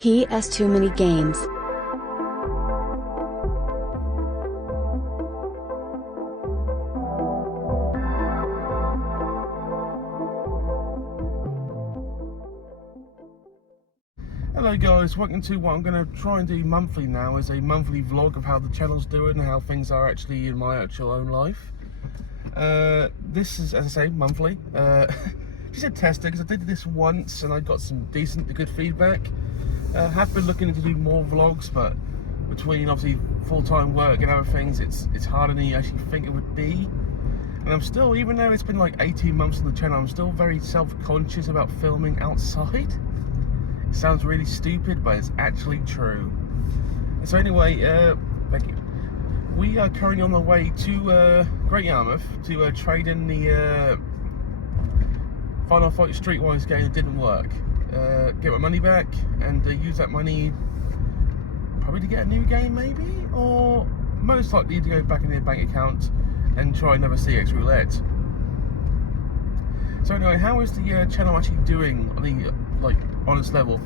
He has too many games. Hello guys, welcome to what I'm going to try and do monthly now, is a monthly vlog of how the channel's doing and how things are actually in my actual own life. This is, as I say, monthly. Just a tester because I did this once and I got some decent to good feedback. Have been looking to do more vlogs, but between obviously full-time work and other things, it's harder than you actually think it would be. And I'm still, even though it's been like 18 months on the channel, I'm still very self-conscious about filming outside. It sounds really stupid, but it's actually true. So anyway, thank you. We are currently on our way to Great Yarmouth to trade in the Final Fight Streetwise game that didn't work. Get my money back and use that money probably to get a new game maybe, or most likely to go back in their bank account and try another CX roulette. So anyway, how is the channel actually doing on the honest level?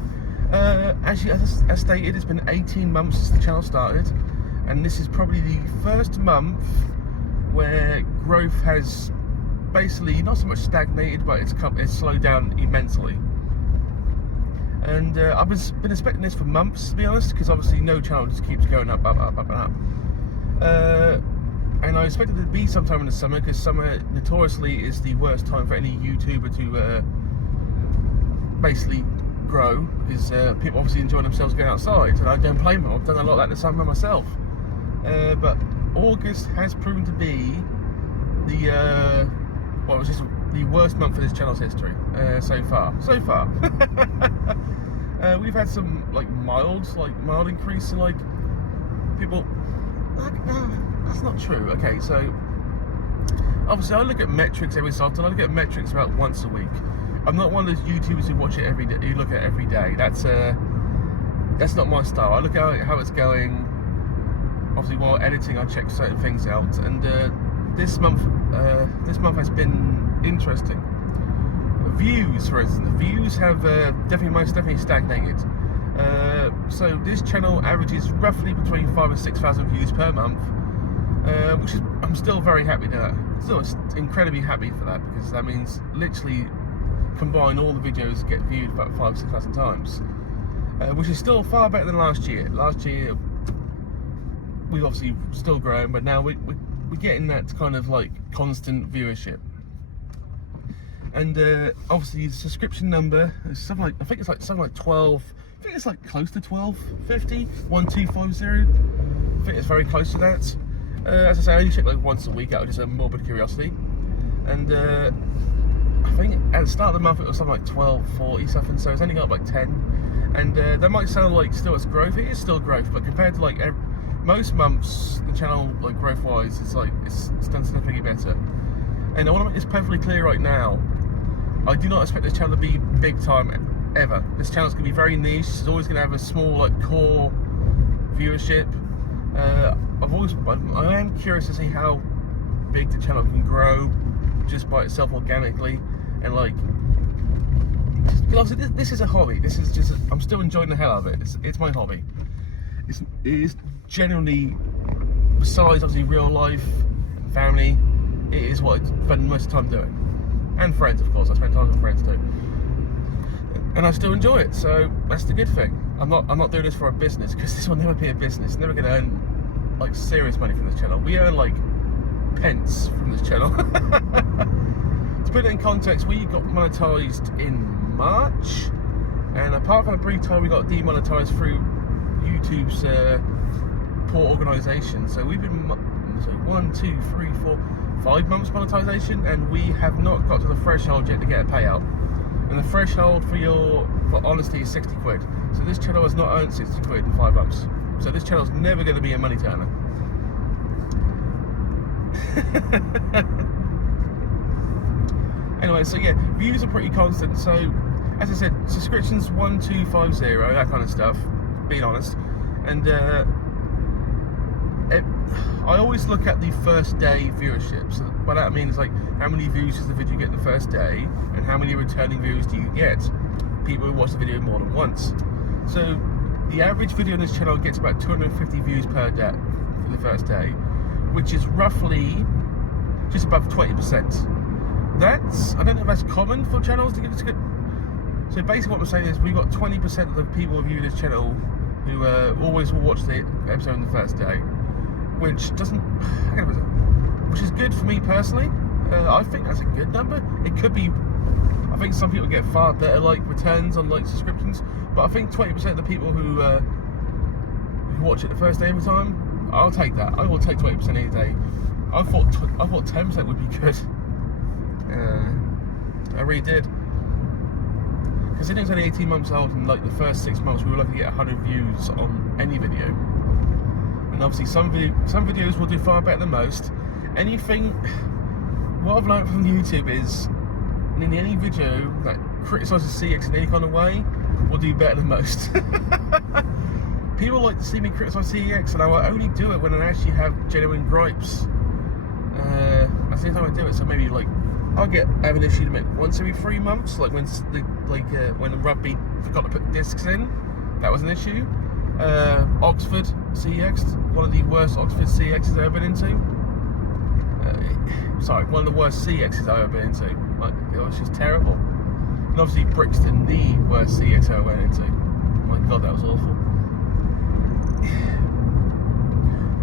Actually, as stated, it's been 18 months since the channel started, and this is probably the first month where growth has basically not so much stagnated, but it's slowed down immensely. And I've been expecting this for months, to be honest, because obviously no channel just keeps going up, up, up, up, and up. And I expected it to be sometime in the summer, because summer notoriously is the worst time for any YouTuber to basically grow, because people obviously enjoy themselves going outside, and I don't blame them. I've done a lot of that in the summer myself. But August has proven to be the the worst month for this channel's history so far. We've had some mild increase in people. That's not true. Okay, so obviously I look at metrics every so often. I look at metrics about once a week. I'm not one of those YouTubers who watch it every day. You look at it every day. That's not my style. I look at how it's going. Obviously, while editing, I check certain things out. And this month has been interesting. Views, for instance, the views have most definitely stagnated. So this channel averages roughly between 5,000 and 6,000 views per month, which is, I'm still very happy with that. Still incredibly happy for that, because that means literally combine all the videos get viewed about 5,000 or 6,000 times, which is still far better than last year. Last year we obviously still growing, but now we're getting that kind of constant viewership. And obviously the subscription number is something like, I think it's something like 12. I think it's close to 1250, 1250. I think it's very close to that. As I say, I only check once a week out of just a morbid curiosity. And I think at the start of the month it was something like 1240 something, so it's only got 10. And that might sound like still it's growth. It is still growth, but compared to most months, the channel growth wise, it's done significantly better. And I want to make this perfectly clear right now. I do not expect this channel to be big time ever. This channel's going to be very niche. It's always going to have a small core viewership. I am curious to see how big the channel can grow just by itself organically, and because obviously this is a hobby. This is just I'm still enjoying the hell out of it. It's my hobby. It is generally, besides obviously real life and family, it is what I spend most of the time doing, and friends, of course. I spend time with friends too, and I still enjoy it. So that's the good thing. I'm not doing this for a business, because this will never be a business. Never going to earn serious money from this channel. We earn pence from this channel. To put it in context, we got monetized in March, and apart from a brief time we got demonetized through YouTube's poor organisation. So we've been 1, 2, 3, 4, 5 months monetization, and we have not got to the threshold yet to get a payout. And the threshold for honesty is 60 quid. So this channel has not earned 60 quid in 5 months. So this channel's never going to be a money turner. Anyway, so yeah, views are pretty constant. So as I said, subscriptions 1250, that kind of stuff, being honest. And I always look at the first day viewership. So by that I mean how many views does the video get the first day, and how many returning views do you get? People who watch the video more than once. So the average video on this channel gets about 250 views per day for the first day, which is roughly just above 20%. That's, I don't know if that's common for channels to get this good. So basically what I'm saying is we've got 20% of the people who view this channel who always will watch the episode on the first day, which doesn't, which is good for me personally. I think that's a good number. It could be, I think some people get far better like returns on like subscriptions, but I think 20% of the people who watch it the first day every time, I'll take that. I will take 20% any day. I thought 10% would be good. I really did. Considering it's only 18 months old, and like the first 6 months we were lucky to get 100 views on any video. And obviously some videos will do far better than most. What I've learned from YouTube is, in any video that criticises CX in any kind of way will do better than most. People like to see me criticise CX, and I will only do it when I actually have genuine gripes. That's the only time I do it. So maybe like I'll have an issue once every 3 months, like when the rugby forgot to put discs in. That was an issue. Oxford CX, one of the worst Oxford CXs I've ever been into. One of the worst CXs I've ever been into. Like, it was just terrible. And obviously Brixton, the worst CX I ever went into. My God, that was awful.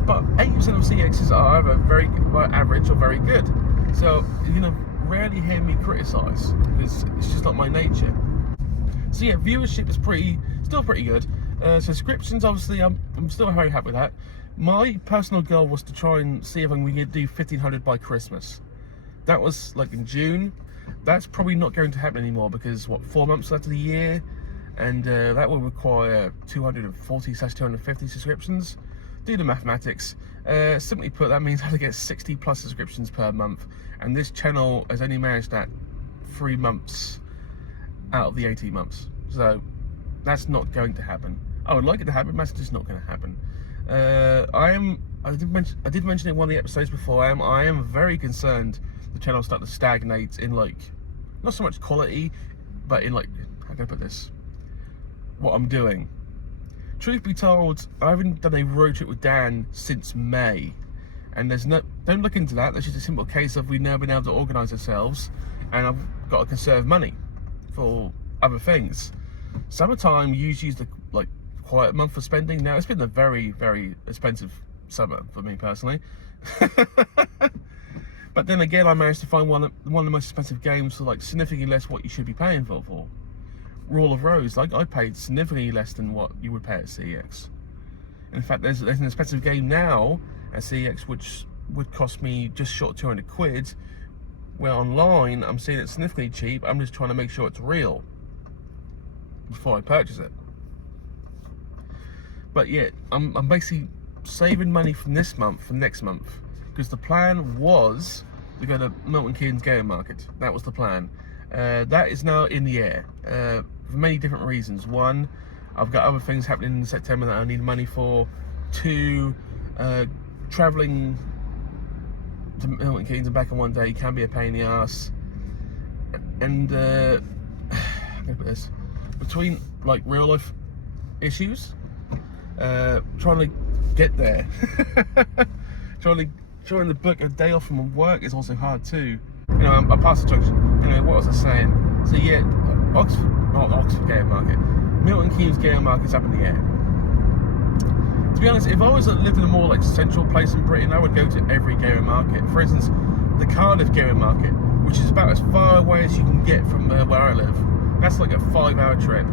But 80% of CXs are either very average or very good. So you're gonna rarely hear me criticise, because it's just not my nature. So yeah, viewership is still pretty good. Subscriptions, obviously, I'm still very happy with that. My personal goal was to try and see if we could do 1,500 by Christmas. That was like in June. That's probably not going to happen anymore because 4 months left of the year, and that will require 240/250 subscriptions. Do the mathematics. Simply put, that means I have to get 60 plus subscriptions per month, and this channel has only managed that 3 months out of the 18 months. So that's not going to happen. I would like it to happen, but that's just not going to happen. I did mention in one of the episodes before, I am very concerned the channel start to stagnate in, like, not so much quality, but in, like, how can I put this, what I'm doing. Truth be told, I haven't done a road trip with Dan since May, and don't look into that. That's just a simple case of we've never been able to organise ourselves, and I've got to conserve money for other things. Summertime usually is the quiet month for spending. Now it's been a very, very expensive summer for me personally. But then again, I managed to find one of the most expensive games for like significantly less what you should be paying for. Rule of Rose, like I paid significantly less than what you would pay at CEX. In fact, there's an expensive game now at CEX which would cost me just short of 200 quid. Where online, I'm seeing it significantly cheap. I'm just trying to make sure it's real before I purchase it. But yeah, I'm basically saving money from this month, from next month, because the plan was to go to Milton Keynes Game Market. That was the plan. That is now in the air for many different reasons. One, I've got other things happening in September that I need money for. Two, travelling to Milton Keynes and back in one day can be a pain in the ass. And between like real life issues, trying to get there, trying to book a day off from work is also hard too. You know, I'm past the junction. Anyway, what was I saying? So yeah, Oxford Game Market, Milton Keynes Game Market's up in the air. To be honest, if I was lived in a more like central place in Britain, I would go to every game market. For instance, the Cardiff Game Market, which is about as far away as you can get from where I live. That's like a 5-hour trip.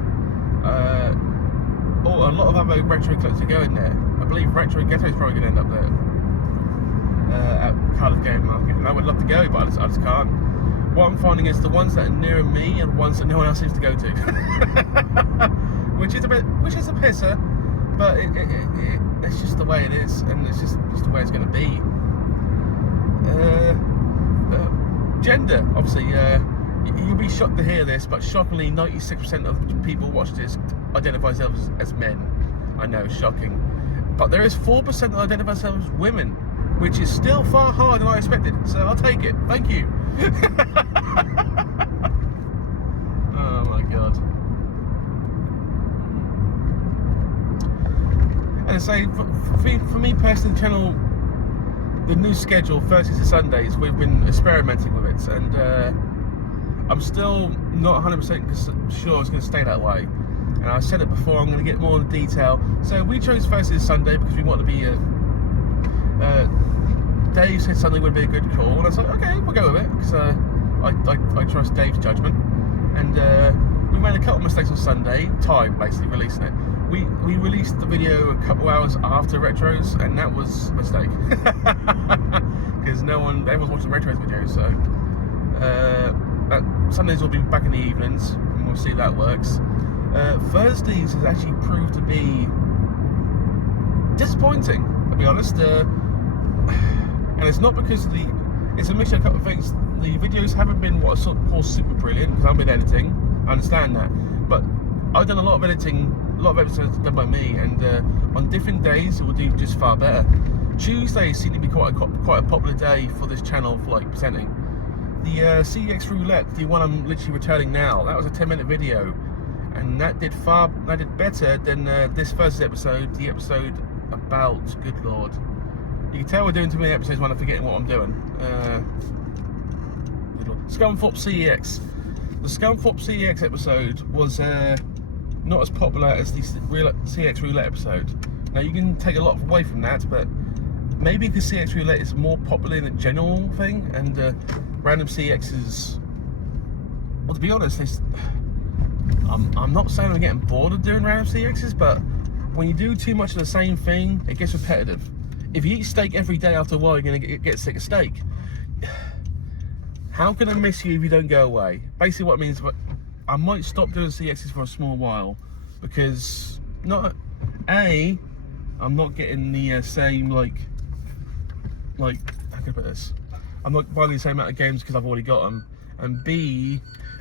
A lot of other retro clubs are going there. I believe Retro Ghetto is probably going to end up there at Cardiff Game Market, and I would love to go, but I just can't. What I'm finding is the ones that are nearer me and the ones that no one else seems to go to, which is a pisser, but it's just the way it is, and it's just the way it's going to be. Gender, obviously, you'll be shocked to hear this, but shockingly 96% of the people who watch this identify themselves as men. I know, shocking. But there is 4% that identify themselves as women, which is still far harder than I expected, so I'll take it. Thank you. Oh my God. And say for me personally, the channel, the new schedule, Thursdays to Sundays, we've been experimenting with it, and I'm still not 100% sure it's going to stay that way. And I said it before, I'm going to get more into detail. So we chose Thursday to Sunday because we want to be Dave said something would be a good call, and I was like, okay, we'll go with it, because I trust Dave's judgment. And we made a couple of mistakes on Sunday, time basically releasing it. We released the video a couple hours after retros, and that was a mistake, because everyone's watching the retros videos. So Sundays will be back in the evenings, and we'll see if that works. Thursdays has actually proved to be disappointing, to be honest. And it's not because it's a mixture of a couple of things. The videos haven't been what I call super brilliant, because I've been editing. I understand that, but I've done a lot of editing, a lot of episodes done by me, and on different days it will do just far better. Tuesdays seem to be quite a popular day for this channel for like presenting. The CEX Roulette, the one I'm literally returning now, that was a 10-minute video, and that did better than this first episode, the episode about, good lord. You can tell we're doing too many episodes when I'm forgetting what I'm doing. Scunthorpe CEX. The Scunthorpe CEX episode was not as popular as the CEX Roulette episode. Now you can take a lot away from that, but maybe because CEX Roulette is more popular in a general thing, and random CEX is, well, to be honest, I'm not saying I'm getting bored of doing random CEXs, but when you do too much of the same thing, it gets repetitive. If you eat steak every day, after a while, you're going to get sick of steak. How can I miss you if you don't go away? Basically what it means, I might stop doing CXs for a small while, because I'm not getting the same, like, how can I put this? I'm not finding the same amount of games because I've already got them. And B,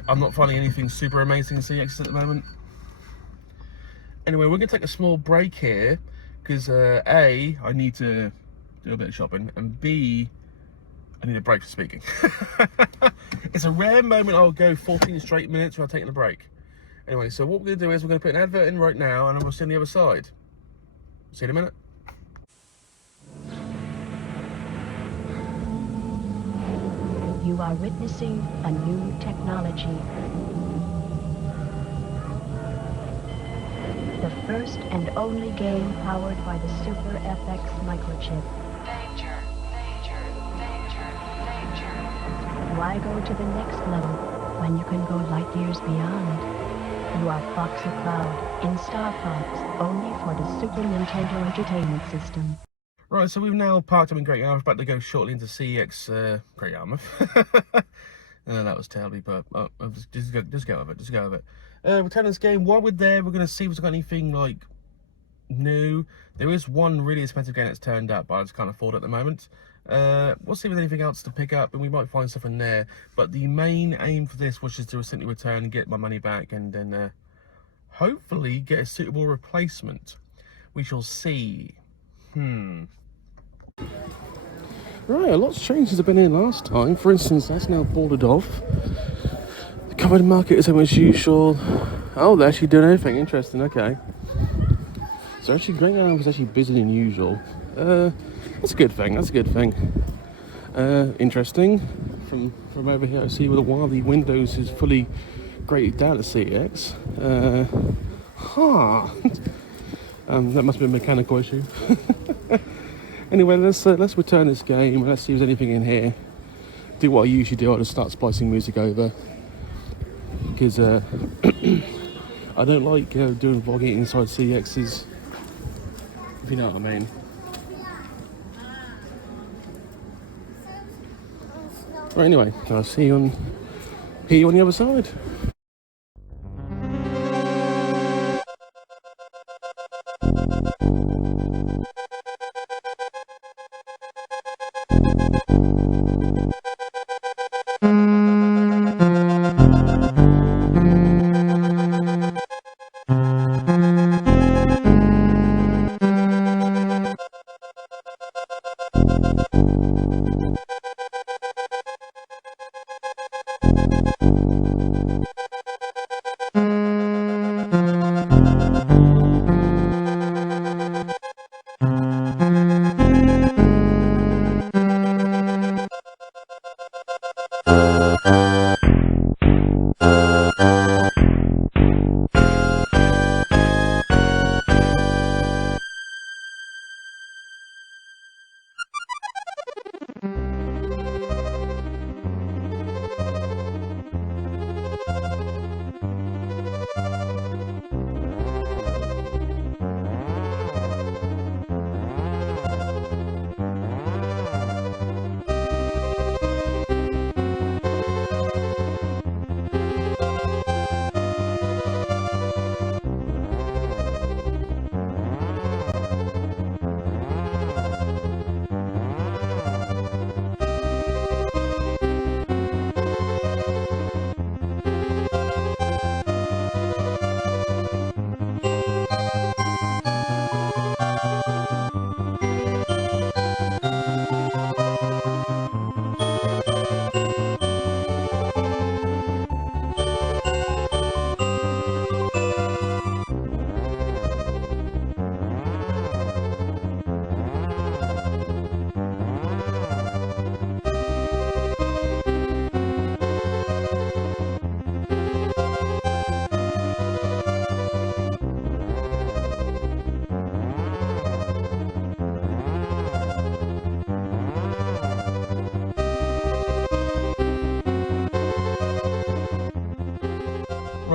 I'm not finding anything super amazing in CXs at the moment. Anyway, we're going to take a small break here, because A, I need to do a bit of shopping, and B, I need a break for speaking. It's a rare moment I'll go 14 straight minutes without taking a break. Anyway, so what we're going to do is we're going to put an advert in right now, and then we'll see on the other side. See you in a minute. You are witnessing a new technology. The first and only game powered by the Super FX microchip. Danger, danger, danger, danger. Why go to the next level when you can go light years beyond? You are Foxy Cloud in Star Fox, only for the Super Nintendo Entertainment System. Right, so we've now parked up in Great Yarmouth, about to go shortly into CEX Great Yarmouth. That was terribly, but just go with it, just go with it. Return this game, while we're there, we're going to see if we've got anything, like, new. There is one really expensive game that's turned up, but I just can't afford it at the moment. We'll see if there's anything else to pick up, and we might find something there. But the main aim for this was just to simply return and get my money back, and then hopefully get a suitable replacement. We shall see. Right, a lot's changed since I've been here last time. For instance, that's now boarded off. The covered market is as usual. Oh, they're actually doing everything. Interesting, okay. So actually, Great Yarmouth is actually busier than usual. That's a good thing, that's a good thing. Interesting. From over here, I see while the windows is fully graded down to CX. That must be a mechanical issue. Anyway, let's return this game. Let's see if there's anything in here. Do what I usually do. I'll just start splicing music over, because I don't like doing vlogging inside CXs, if you know what I mean. Right, anyway, I'll see you on the other side.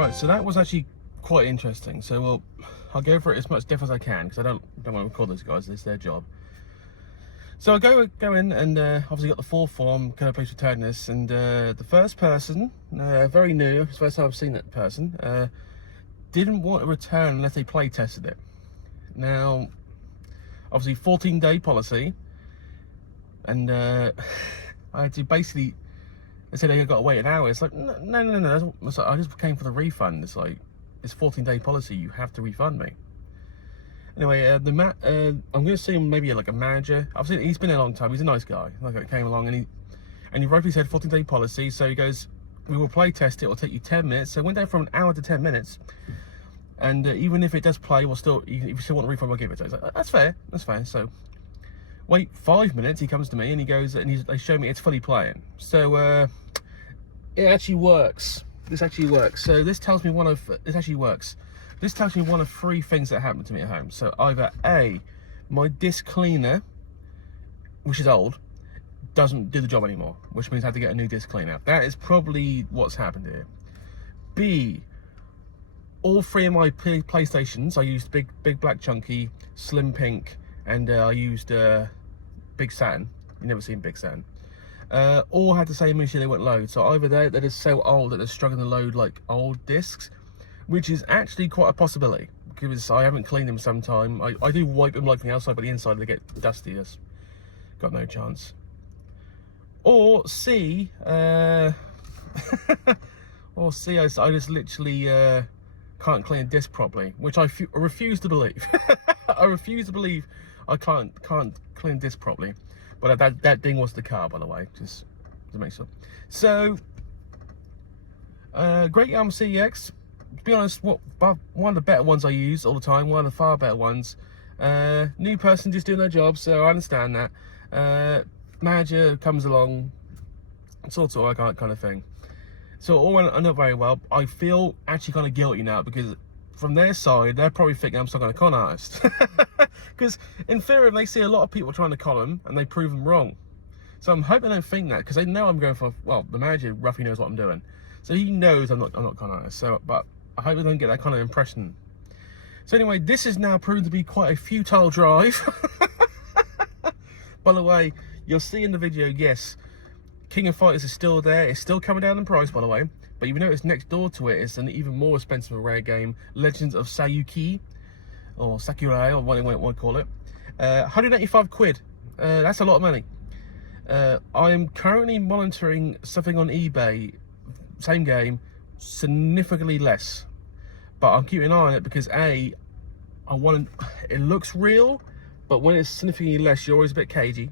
Right, so that was actually quite interesting. So I'll go for it as much depth as I can because I don't want to record those guys. It's their job. So I go in and obviously got the full form, kind of place return this, and the first person, very new, it's the first time I've seen that person, didn't want to return unless they play tested it. Now, obviously 14-day policy, and I had to basically, they said I got to wait an hour. It's like, no. It's like, I just came for the refund. It's like, it's 14-day policy, you have to refund me. Anyway, I'm going to see him maybe like a manager. Obviously, he's been there a long time. He's a nice guy. Like, I came along and he rightfully said 14-day policy. So he goes, we will play test it. It'll take you 10 minutes. So it went down from an hour to 10 minutes. And even if it does play, if you still want a refund, we'll give it to him. Like, that's fair. That's fair. So wait 5 minutes. He comes to me and he goes and they show me it's fully playing. So it actually works. This actually works. So this tells me this actually works. This tells me one of 3 things that happened to me at home. So either A, my disc cleaner, which is old, doesn't do the job anymore, which means I have to get a new disc cleaner. That is probably what's happened here. B, all 3 of my PlayStations, I used big black chunky, slim pink, and I used Big Saturn. You've never seen Big Saturn. All had the same issue, they wouldn't load. So either they're just so old that they're struggling to load like old discs, which is actually quite a possibility because I haven't cleaned them some time. I do wipe them like the outside, but the inside they get dusty. That's got no chance. Or C, I just literally can't clean a disc properly, which I refuse to believe. I refuse to believe I can't clean a disc properly. But that thing was the car, by the way, just to make sure. So, Great Yarm CX. To be honest, one of the better ones I use all the time, one of the far better ones. New person just doing their job, so I understand that. Manager comes along, sorts of work out kind of thing. So all went not very well. I feel actually kind of guilty now because from their side, they're probably thinking I'm some kind of con artist. Because in theory, they see a lot of people trying to con them and they prove them wrong. So I'm hoping they don't think that because they know I'm going for, well, the manager roughly knows what I'm doing. So he knows I'm not con artist. So, but I hope they don't get that kind of impression. So anyway, this is now proven to be quite a futile drive. By the way, you'll see in the video, yes, King of Fighters is still there. It's still coming down in price, by the way. But you notice next door to it is an even more expensive rare game, Legends of Sayuki, or Sakurai, or what you want to call it. 185 quid. That's a lot of money. I am currently monitoring something on eBay, same game, significantly less. But I'm keeping an eye on it because A, it looks real, but when it's significantly less, you're always a bit cagey.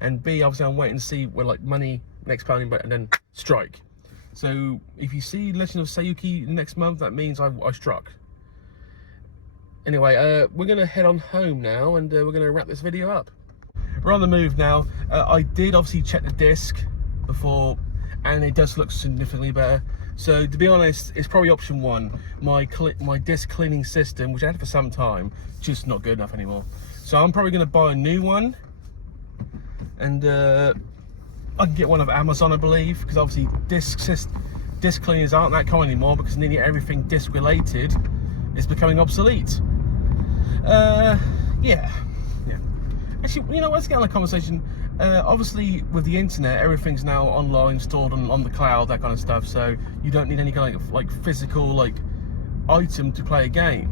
And B, obviously I'm waiting to see where like money next pounding, and then strike. So if you see Legend of Sayuki next month, that means I struck. Anyway, we're gonna head on home now, and we're gonna wrap this video up. We're on the move now. I did obviously check the disc before, and it does look significantly better. So to be honest, it's probably option 1. My disc cleaning system, which I had for some time, just not good enough anymore. So I'm probably gonna buy a new one, and I can get one of Amazon, I believe, because obviously disc cleaners aren't that common anymore because nearly everything disc related is becoming obsolete. Yeah. Actually, you know, let's get on the conversation. Obviously, with the internet, everything's now online, stored on the cloud, that kind of stuff. So you don't need any kind of like physical item to play a game,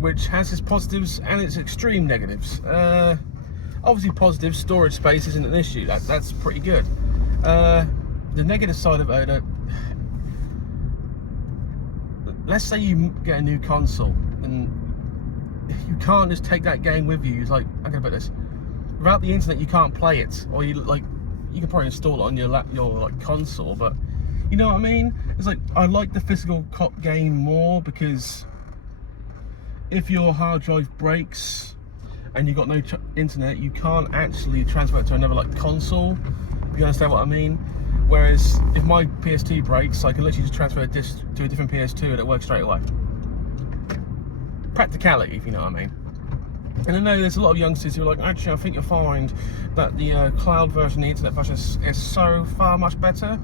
which has its positives and its extreme negatives. Obviously, positive storage space isn't an issue. That's pretty good. The negative side of it, let's say you get a new console and you can't just take that game with you. It's like, I'm gonna put this. Without the internet, you can't play it, or you can probably install it on your console, but you know what I mean. It's like I like the physical game more because if your hard drive breaks and you've got no internet, you can't actually transfer it to another console. If you understand what I mean. Whereas if my PS2 breaks, I can literally just transfer a disc to a different PS2 and it works straight away. Practicality, if you know what I mean. And I know there's a lot of youngsters who are like, actually, I think you'll find that the cloud version, the internet version is so far much better.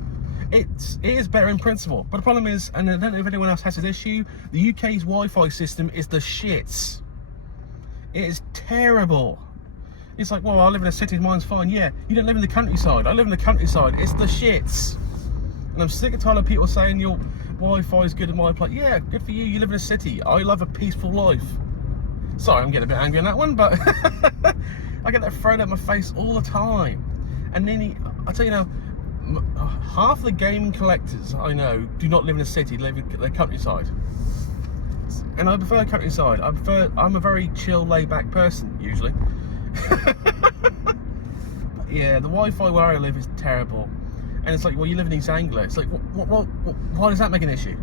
it is better in principle, but the problem is, and I don't know if anyone else has this issue, the UK's Wi-Fi system is the shits. It is terrible. It's like, well, I live in a city, mine's fine. Yeah, you don't live in the countryside. I live in the countryside. It's the shits. And I'm sick and tired of people saying your Wi-Fi is good in my place. Yeah, good for you. You live in a city. I love a peaceful life. Sorry, I'm getting a bit angry on that one, but I get that thrown at my face all the time. And then I tell you now, half the gaming collectors I know do not live in a city, live in the countryside. And I prefer countryside. I'm a very chill, laid-back person, usually. But yeah, the Wi-Fi where I live is terrible. And it's like, well, you live in East Anglia. It's like, why does that make an issue?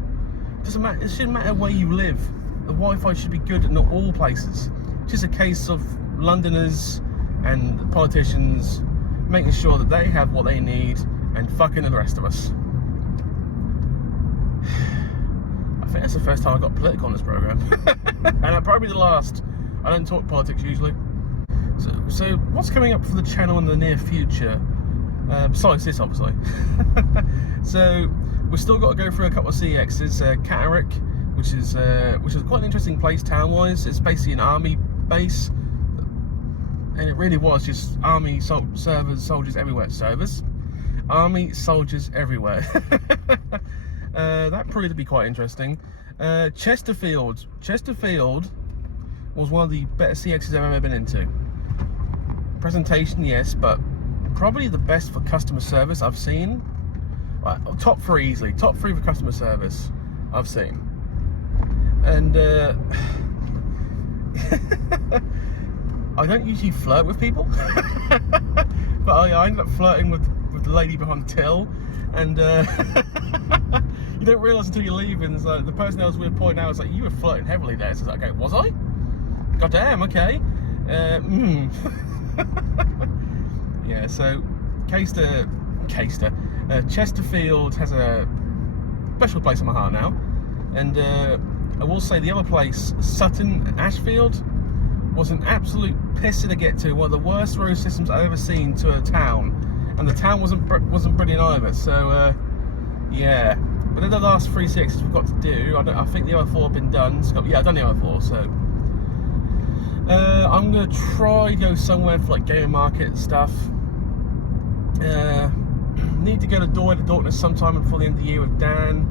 Doesn't matter. It shouldn't matter where you live. The Wi-Fi should be good in all places. It's just a case of Londoners and politicians making sure that they have what they need and fucking the rest of us. I think that's the first time I got political on this program, and probably the last. I don't talk politics usually. So what's coming up for the channel in the near future? Besides this, obviously. So we've still got to go through a couple of CXs. Catterick, which is quite an interesting place town-wise. It's basically an army base, and it really was just army soldiers everywhere. Army soldiers everywhere. That proved to be quite interesting. Chesterfield was one of the better CXs I've ever been into. Presentation, yes, but probably the best for customer service I've seen. Right, top 3 easily. Top 3 for customer service I've seen. And I don't usually flirt with people, but I ended up flirting with the lady behind the till, and you don't realise until you leave, and like, the person I was with pointing out was like, you were flirting heavily there. So I was like, okay, was I? God damn, okay. Yeah, so Chesterfield has a special place in my heart now, and I will say the other place, Sutton Ashfield, was an absolute pisser to get to. One of the worst road systems I've ever seen to a town, and the town wasn't brilliant either. So yeah, but in the last 3 CXs we've got to do, I think the other 4 have been done. Yeah, I've done the other 4, so I'm gonna try to go somewhere for like game market and stuff. Need to go to Door to Darkness sometime before the end of the year with Dan.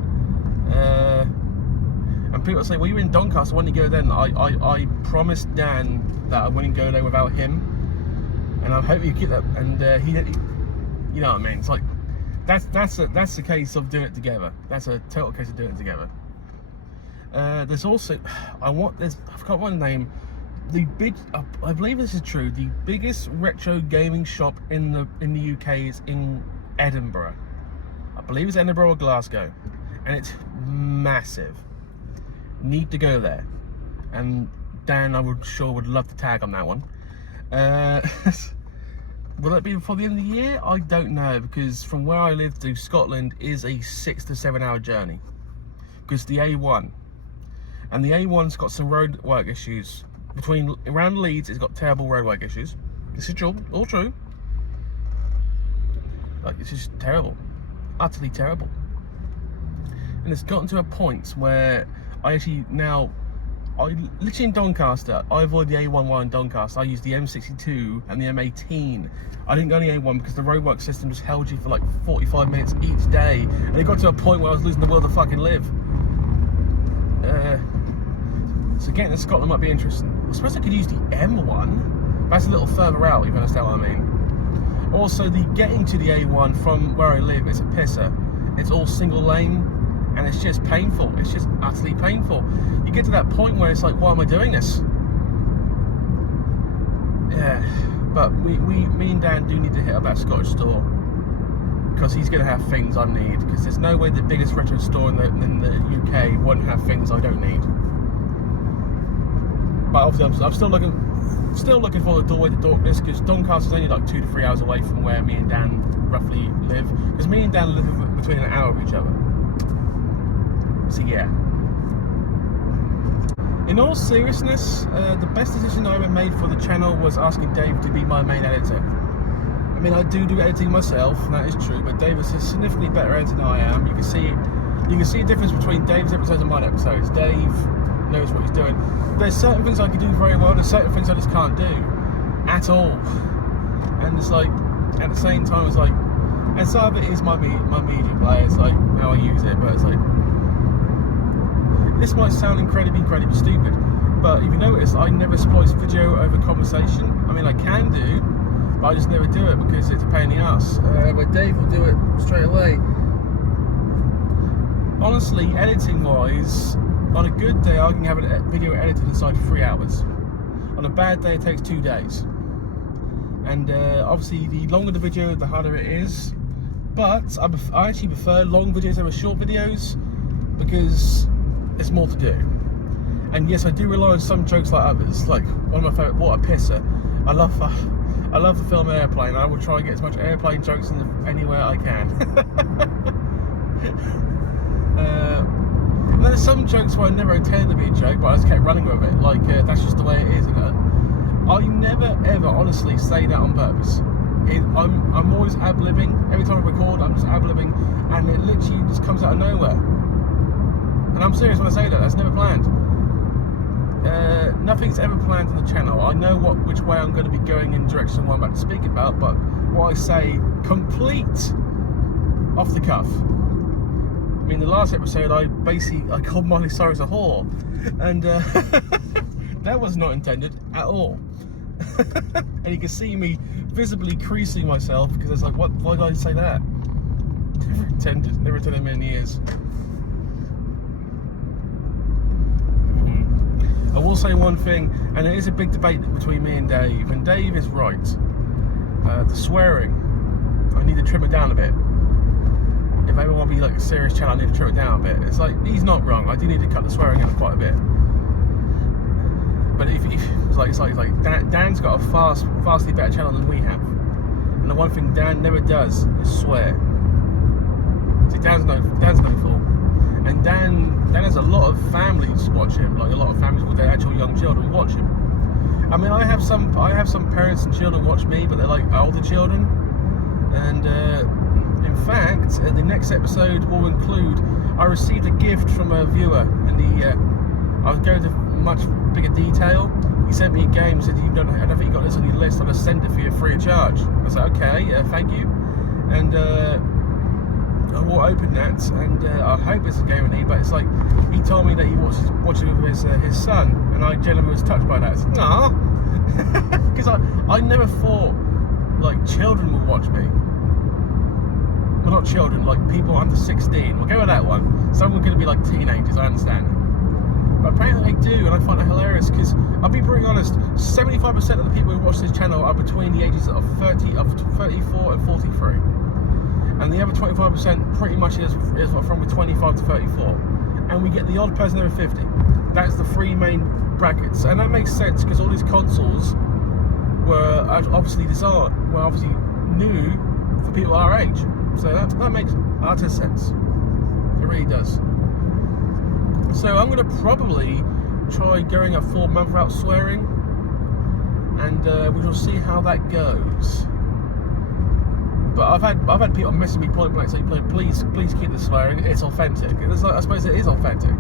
And people say, well, you were in Doncaster, why didn't you go then? I promised Dan that I wouldn't go there without him, and I hope you keep that. And he you know what I mean? It's like that's the case of doing it together. That's a total case of doing it together. There's also I forgot one name. I believe this is true. The biggest retro gaming shop in the UK is in Edinburgh. I believe it's Edinburgh or Glasgow, and it's massive. Need to go there, and Dan would love to tag on that one. Will it be before the end of the year? I don't know, because from where I live to Scotland is a 6 to 7 hour journey, because the A1, and the A1's got some roadwork issues. Around Leeds, it's got terrible roadwork issues. This is true, all true. Like, it's just terrible, utterly terrible. And it's gotten to a point where I literally in Doncaster, I avoid the A1 while in Doncaster. I use the M62 and the M18. I didn't go on the A1 because the roadwork system just held you for like 45 minutes each day. And it got to a point where I was losing the will to fucking live. So getting to Scotland might be interesting. I suppose I could use the M1. That's a little further out, if you understand what I mean. Also, the getting to the A1 from where I live is a pisser. It's all single lane, and it's just painful. It's just utterly painful. You get to that point where it's like, why am I doing this? Yeah, but me and Dan do need to hit up that Scottish store, because he's going to have things I need, because there's no way the biggest retro store in the UK won't have things I don't need. But obviously I'm still looking for the Doorway to Darkness, because Doncaster's only like 2 to 3 hours away from where me and Dan roughly live, because me and Dan live between an hour of each other. So yeah. In all seriousness, the best decision I ever made for the channel was asking Dave to be my main editor. I mean, I do editing myself, and that is true, but Dave is a significantly better editor than I am. You can see a difference between Dave's episodes and mine episodes. Dave knows what he's doing. There's certain things I can do very well, there's certain things I just can't do at all. And it's like, at the same time, it's like, and some of it is my media play, it's like how I use it, but it's like, this might sound incredibly stupid, but if you notice, I never splice video over conversation. I mean, I can do, but I just never do it because it's a pain in the ass. But Dave will do it straight away. Honestly, editing wise, on a good day I can have a video edited inside 3 hours. On a bad day it takes 2 days. And obviously the longer the video, the harder it is. But I actually prefer long videos over short videos because there's more to do. And yes, I do rely on some jokes like others. Like one of my favourite, what a pisser. I love the film Airplane. I will try and get as much airplane jokes in anywhere I can. And there's some jokes where I never intended to be a joke, but I just kept running with it. Like that's just the way it is. I never ever honestly say that on purpose. I'm always ad-libbing. Every time I record, I'm just ad-libbing, and it literally just comes out of nowhere. And I'm serious when I say that. That's never planned. Nothing's ever planned on the channel. I know which way I'm going to be going in direction of what I'm about to speak about, but what I say, complete off the cuff. I mean, the last episode, I called Miley Cyrus a whore, and that was not intended at all. And you can see me visibly creasing myself because it's like, why did I say that? Never intended in a million years. I will say one thing, and it is a big debate between me and Dave is right. The swearing, I need to trim it down a bit. If I ever want to be like a serious channel, I need to trim it down a bit. It's like, he's not wrong, I do need to cut the swearing out quite a bit. But if it's like Dan's got a vastly better channel than we have. And the one thing Dan never does is swear. See, Dan's no fool. And Dan has a lot of families watch him, like a lot of families with their actual young children watch him. I mean, I have some parents and children watch me, but they're like older children. And in fact, the next episode will include, I received a gift from a viewer, and I'll go into much bigger detail. He sent me a game, said, I don't think you got this on your list, I'll just send it for you free of charge. I was like, okay, thank you. And I will open that, and I hope it's a game I need, but it's like, he told me that he watching it with his son, and I genuinely was touched by that. It's like, nah, because I never thought like children would watch me. Well, not children, like people under 16. We'll go with that one. Some are going to be like teenagers, I understand. But apparently they do, and I find it hilarious because I'll be pretty honest, 75% of the people who watch this channel are between the ages of 34 and 43. And the other 25% pretty much is from 25 to 34. And we get the odd person over 50. That's the three main brackets. And that makes sense because all these consoles were obviously new for people our age. So that makes utter sense. It really does. So I'm going to probably try going a 4 month without swearing, and we will see how that goes. But I've had people messaging me point blank saying, please keep the swearing. It's authentic. It's like, I suppose it is authentic.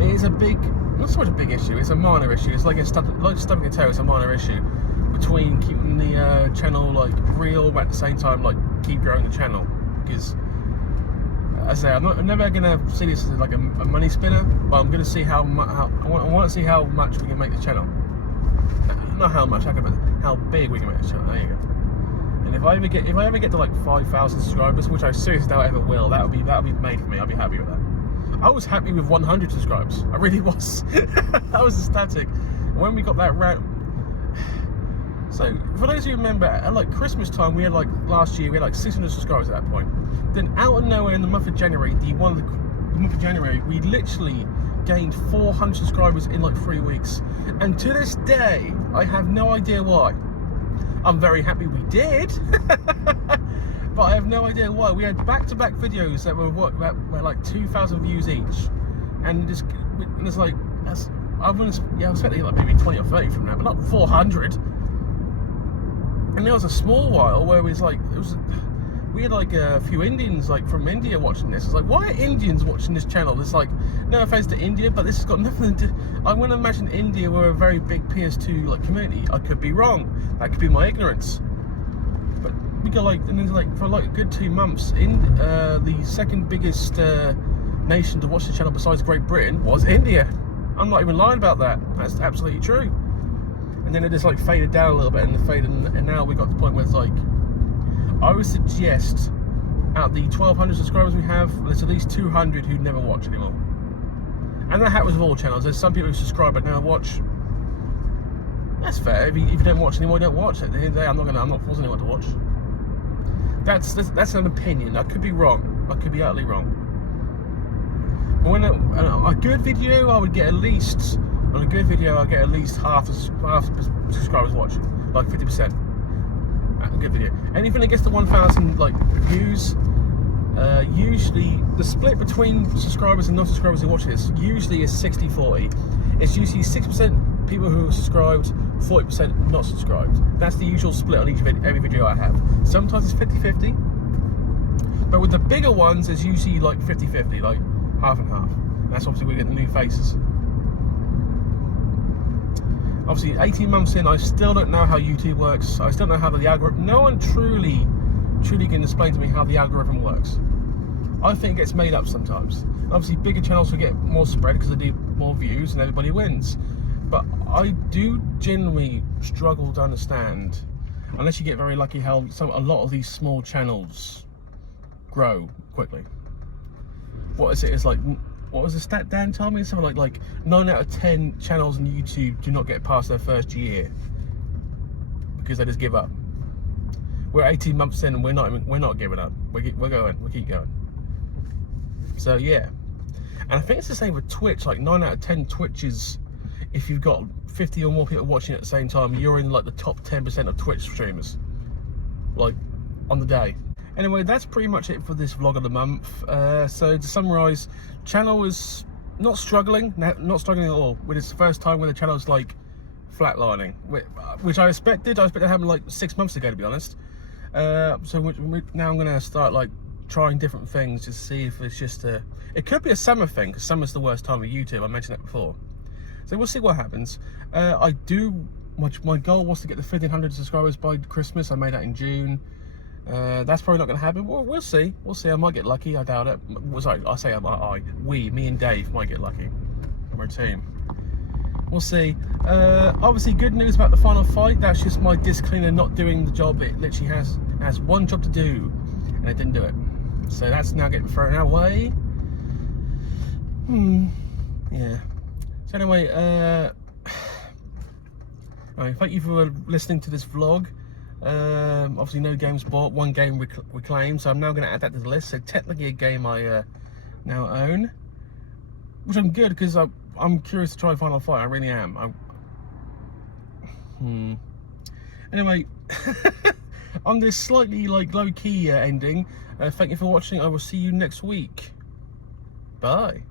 It is not so much a big issue. It's a minor issue. It's like stubbing a toe. It's a minor issue between keeping the channel like real, but at the same time like keep growing the channel. Because as I say, I'm never gonna see this as like a money spinner, but I'm gonna see how I want to see how much we can make the channel. Not how much, how big we can make this channel. There you go. And if I ever get to like 5,000 subscribers, which I seriously doubt I ever will, that'll be made for me. I'll be happy with that. I was happy with 100 subscribers. I really was. I was ecstatic when we got that round. So for those who remember, at like Christmas time, we had like last year we had like 600 subscribers at that point. Then out of nowhere in the month of January, the month of January, we literally gained 400 subscribers in like 3 weeks, and to this day I have no idea why. I'm very happy we did, but I have no idea why. We had back-to-back videos that were like 2,000 views each, and it's like I expecting like maybe 20 or 30 from that, but not 400. And there was a small while where we had like a few Indians like from India watching this. It's like, why are Indians watching this channel? It's like, no offense to India, but this has got nothing to. I wouldn't imagine India were a very big PS2 like community. I could be wrong. That could be my ignorance. But we got like, and then like for like a good 2 months, in the second biggest nation to watch the channel besides Great Britain was India. I'm not even lying about that. That's absolutely true. And then it just like faded down a little bit, and now we got to the point where it's like, I would suggest out of the 1,200 subscribers we have, there's at least 200 who never watch anymore. And that happens with all channels. There's some people who subscribe but never watch. That's fair. If you don't watch anymore, you don't watch. At the end of the day, I'm not forcing anyone to watch. That's an opinion. I could be wrong. I could be utterly wrong. But when a good video, I would get at least. On a good video, I get at least half the subscribers watching, like 50%. A good video. Anything that gets to 1,000 like views, usually the split between subscribers and non-subscribers who watch this usually is 60-40. It's usually 6% people who are subscribed, 40% not subscribed. That's the usual split on every video I have. Sometimes it's 50-50, but with the bigger ones, it's usually like 50-50, like half and half. And that's obviously we get the new faces. Obviously, 18 months in, I still don't know how YouTube works. I still don't know how the algorithm. No one truly can explain to me how the algorithm works. I think it gets made up sometimes. Obviously, bigger channels will get more spread because they do more views and everybody wins. But I do genuinely struggle to understand, unless you get very lucky, how a lot of these small channels grow quickly. What is it? It's like. What was the stat Dan told me? Something like 9 out of 10 channels on YouTube do not get past their first year because they just give up. We're 18 months in and we're not giving up. We keep going. So yeah, and I think it's the same with Twitch. Like 9 out of 10 Twitches, if you've got 50 or more people watching at the same time, you're in like the top 10% of Twitch streamers, like on the day. Anyway, that's pretty much it for this vlog of the month. So to summarise, channel is not struggling at all. With its first time when the channel is like flatlining, which I expected. I expected to happen like 6 months ago, to be honest. So now I'm gonna start like trying different things to see if it's just it could be a summer thing, because summer's the worst time with YouTube. I mentioned that before. So we'll see what happens. My goal was to get the 1,500 subscribers by Christmas. I made that in June. That's probably not going to happen. We'll see. I might get lucky. I doubt it. Sorry, I say me and Dave might get lucky. We're a team. We'll see. Obviously, good news about the final fight. That's just my disc cleaner not doing the job. It literally has one job to do, and it didn't do it. So that's now getting thrown away. Yeah. So anyway, thank you for listening to this vlog. Obviously no games bought, one game reclaimed, so I'm now going to add that to the list. So technically a game I now own, which I'm good because I'm curious to try Final Fight. I really am. Anyway, on this slightly like low-key ending, thank you for watching. I will see you next week. Bye.